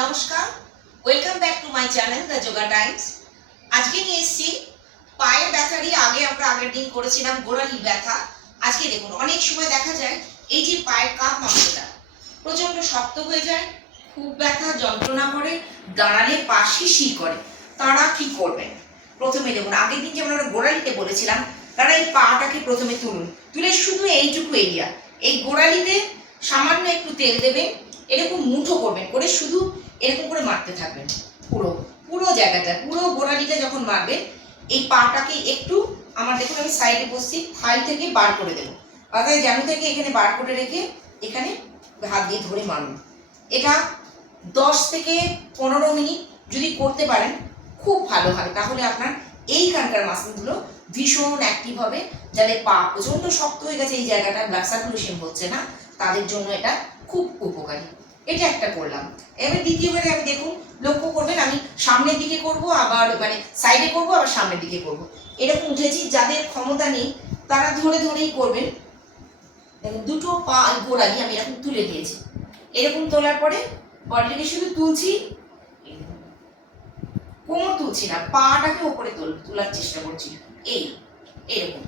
নমস্কার welcome back to my channel the yoga times আজকে নিয়ে এসেছি, পায়ের ব্যথারই আগে আমরা আগের দিন করেছিলাম গোড়ালি ব্যথা। আজকে দেখুন, অনেক সময় দেখা যায়, এই যে পায়ের কাপ মাংসটা, প্রচণ্ড শক্ত হয়ে যায়, খুব ব্যথা, যন্ত্রণা করে, দাঁড়ালে পা শিশির করে। তারা কি করবেন? প্রথমে দেখুন, আগের দিন যেমন আমরা গোড়ালিতে বলেছিলাম, তারা এই পাটাকে প্রথমে তুলুন। তুলে শুধু এইটুকু এরিয়া এই গোড়ালিতে সামান্য একটু তেল দেবেন, এরকম মুঠো করবেন, করে শুধু এরকম করে মারতে থাকবেন, পুরো পুরো জায়গাটা, পুরো গোড়ালিটা যখন মারবেন, এই পাটাকে একটু আমার দেখুন, আমি সাইডে বসছি ফাইল থেকে বার করে দেবো। অর্থাৎ জানু থেকে এখানে বার করে রেখে এখানে হাত দিয়ে ধরে মারুন। এটা দশ থেকে পনেরো মিনিট যদি করতে পারেন, খুব ভালো হবে। তাহলে আপনার এইখানকার মাসলগুলো ভীষণ অ্যাক্টিভ হবে যাদের পা প্রচণ্ড শক্ত হয়ে গেছে এই জায়গাটা ব্লাড সার্কুলেশন হচ্ছে না, তাদের জন্য এটা খুব উপকারী। এটা একটা করলাম। এবার দ্বিতীয়বারে আমি দেখুন, লক্ষ্য করবেন আমি সামনের দিকে করব, আবার মানে সাইডে করব, আবার সামনের দিকে করব। এরকম উঠেছি, যাদের ক্ষমতা নেই, তারা ধরে ধরেই করবেন। দুটো পা গোড়ালি আমি এরকম তুলে দিয়েছি এরকম তোলার পরে বডিটাকে শুধু তুলছি, কোমর তুলছি না, পাটাকে ওপরে তোল- তোলার চেষ্টা করছি। এই, এরকম।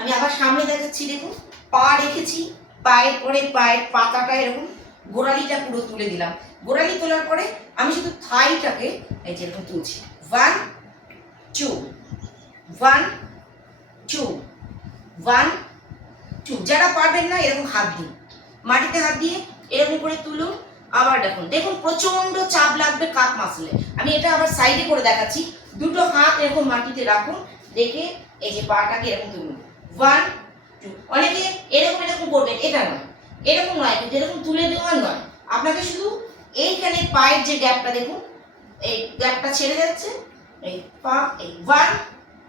আমি আবার সামনে দেখাচ্ছি, দেখুন, পা রেখেছি, পায়ের পরে পায়ের পাতাটা এরকম গোড়ালিটা পুরো তুলে দিলাম। গোড়ালি তোলার পরে আমি শুধু থাইটাকে এই যেরকম তুলছি। One two one two one two যারা পারবেন না, এরকম হাত দিন মাটিতে হাত দিয়ে এরকম করে তুলুন। আবার দেখুন দেখুন প্রচণ্ড চাপ লাগবে কাপ মাসলে। আমি এটা আবার সাইডে করে দেখাচ্ছি। দুটো হাত এরকম মাটিতে রাখুন। দেখে এই যে পাটাকে এরকম তুলুন। ওয়ান টু অনেকে এরকম এরকম করবেন, এটা নয়। এরকম নয়, কিন্তু এরকম তুলে দেওয়ার নয়। আপনাকে শুধু এইখানে পায়ের যে গ্যাপটা দেখুন, এই গ্যাপটা ছেড়ে যাচ্ছে। এই পা, এই ওয়ান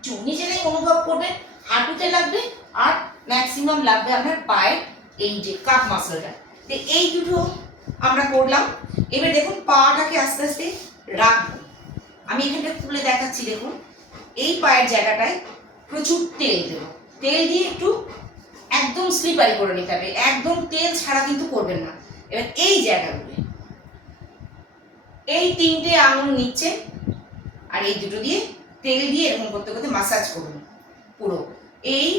টু নিজেরাই অনুভব করবেন হাঁটুতে লাগবে, আর ম্যাক্সিমাম লাগবে আপনার পায়ের এই যে কাপ মাসলটা তো এই দুটো আমরা করলাম। এবার দেখুন পাটাকে আস্তে আস্তে রাখব। আমি এখানটা তুলে দেখাচ্ছি, দেখুন। এই পায়ের জায়গাটায় প্রচুর তেল দেবো। তেল দিয়ে একটু একদম স্লিপারি করে নিতে হবে। একদম তেল ছাড়া কিন্তু করবেন না। এবার এই জায়গাগুলো। এই তিনটে আঙুল নিচ্ছে আর এই দুটো দিয়ে তেল দিয়ে এরকম করতে করতে মাসাজ করুন পুরো। এই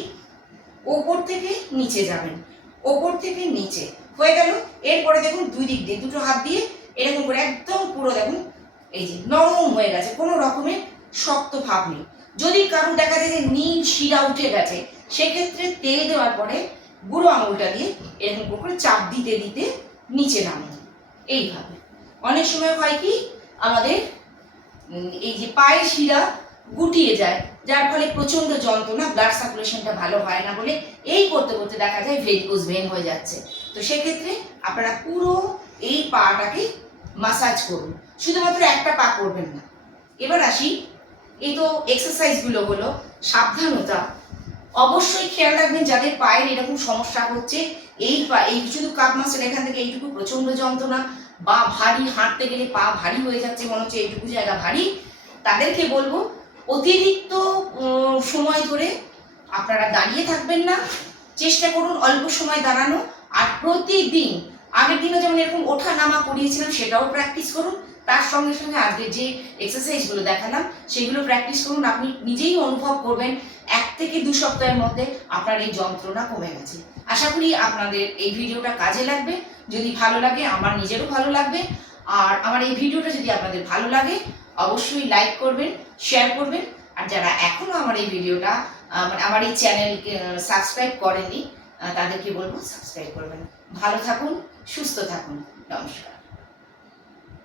ওপর থেকে নিচে যাবেন। ওপর থেকে নিচে। হয়ে গেল। এরপরে দেখুন দুই দিক দিয়ে, দুটো হাত দিয়ে এরকম করে একদম পুরো দেখুন, এই যে নরম হয়ে গেছে। কোনো রকমের শক্ত ভাব নেই। যদি কারও দেখা যায় যে নীল শিরা উঠে গেছে সেক্ষেত্রে তেল দেওয়ার পরে বুড়ো আঙুলটা দিয়ে এরকম করে চাপ দিতে দিতে নিচে নামুন এইভাবে। অনেক সময় হয় কি, আমাদের এই যে পায়ের শিরা গুটিয়ে যায়, যার ফলে প্রচণ্ড যন্ত্রণা ব্লাড সার্কুলেশনটা ভালো হয় না বলে এই করতে করতে দেখা যায় ভেরিকোজ ভেন হয়ে যাচ্ছে। তো সেক্ষেত্রে আপনারা পুরো এই পাটাকে মাসাজ করুন। শুধুমাত্র একটা পা করবেন না। এবার আসি, এই তো এক্সারসাইজগুলো হলো সাবধানতা অবশ্যই খেয়াল রাখবেন, যাদের পায়ের এরকম সমস্যা হচ্ছে, এই পা, এই শুধু কাপ মাসের এখান থেকে এইটুকু প্রচণ্ড যন্ত্রণা, বা ভারী হাঁটতে গেলে পা ভারী হয়ে যাচ্ছে, মনে হচ্ছে এইটুকু জায়গা ভারী, তাদেরকে বলব অতিরিক্ত সময় ধরে আপনারা দাঁড়িয়ে থাকবেন না, চেষ্টা করুন অল্প সময় দাঁড়ানো, আর প্রতিদিন আগের দিনও যেমন এরকম ওঠা নামা করিয়েছিলাম, সেটাও প্র্যাকটিস করুন। তার সঙ্গে সঙ্গে আজকে যে এক্সারসাইজগুলো দেখালাম, সেগুলো প্র্যাকটিস করুন। আপনি নিজেই অনুভব করবেন, এক থেকে দু সপ্তাহের মধ্যে আপনার এই যন্ত্রণা কমে গেছে। আশা করি আপনাদের এই ভিডিওটা কাজে লাগবে। যদি ভালো লাগে, আমার নিজেরও ভালো লাগবে। আর আমার এই ভিডিওটা যদি আপনাদের ভালো লাগে, অবশ্যই লাইক করবেন শেয়ার করবেন। আর যারা এখনও আমার এই ভিডিওটা মানে আমার এই চ্যানেলকে সাবস্ক্রাইব করেনি তাদেরকে বলব সাবস্ক্রাইব করবেন। ভালো থাকুন, সুস্থ থাকুন। নমস্কার।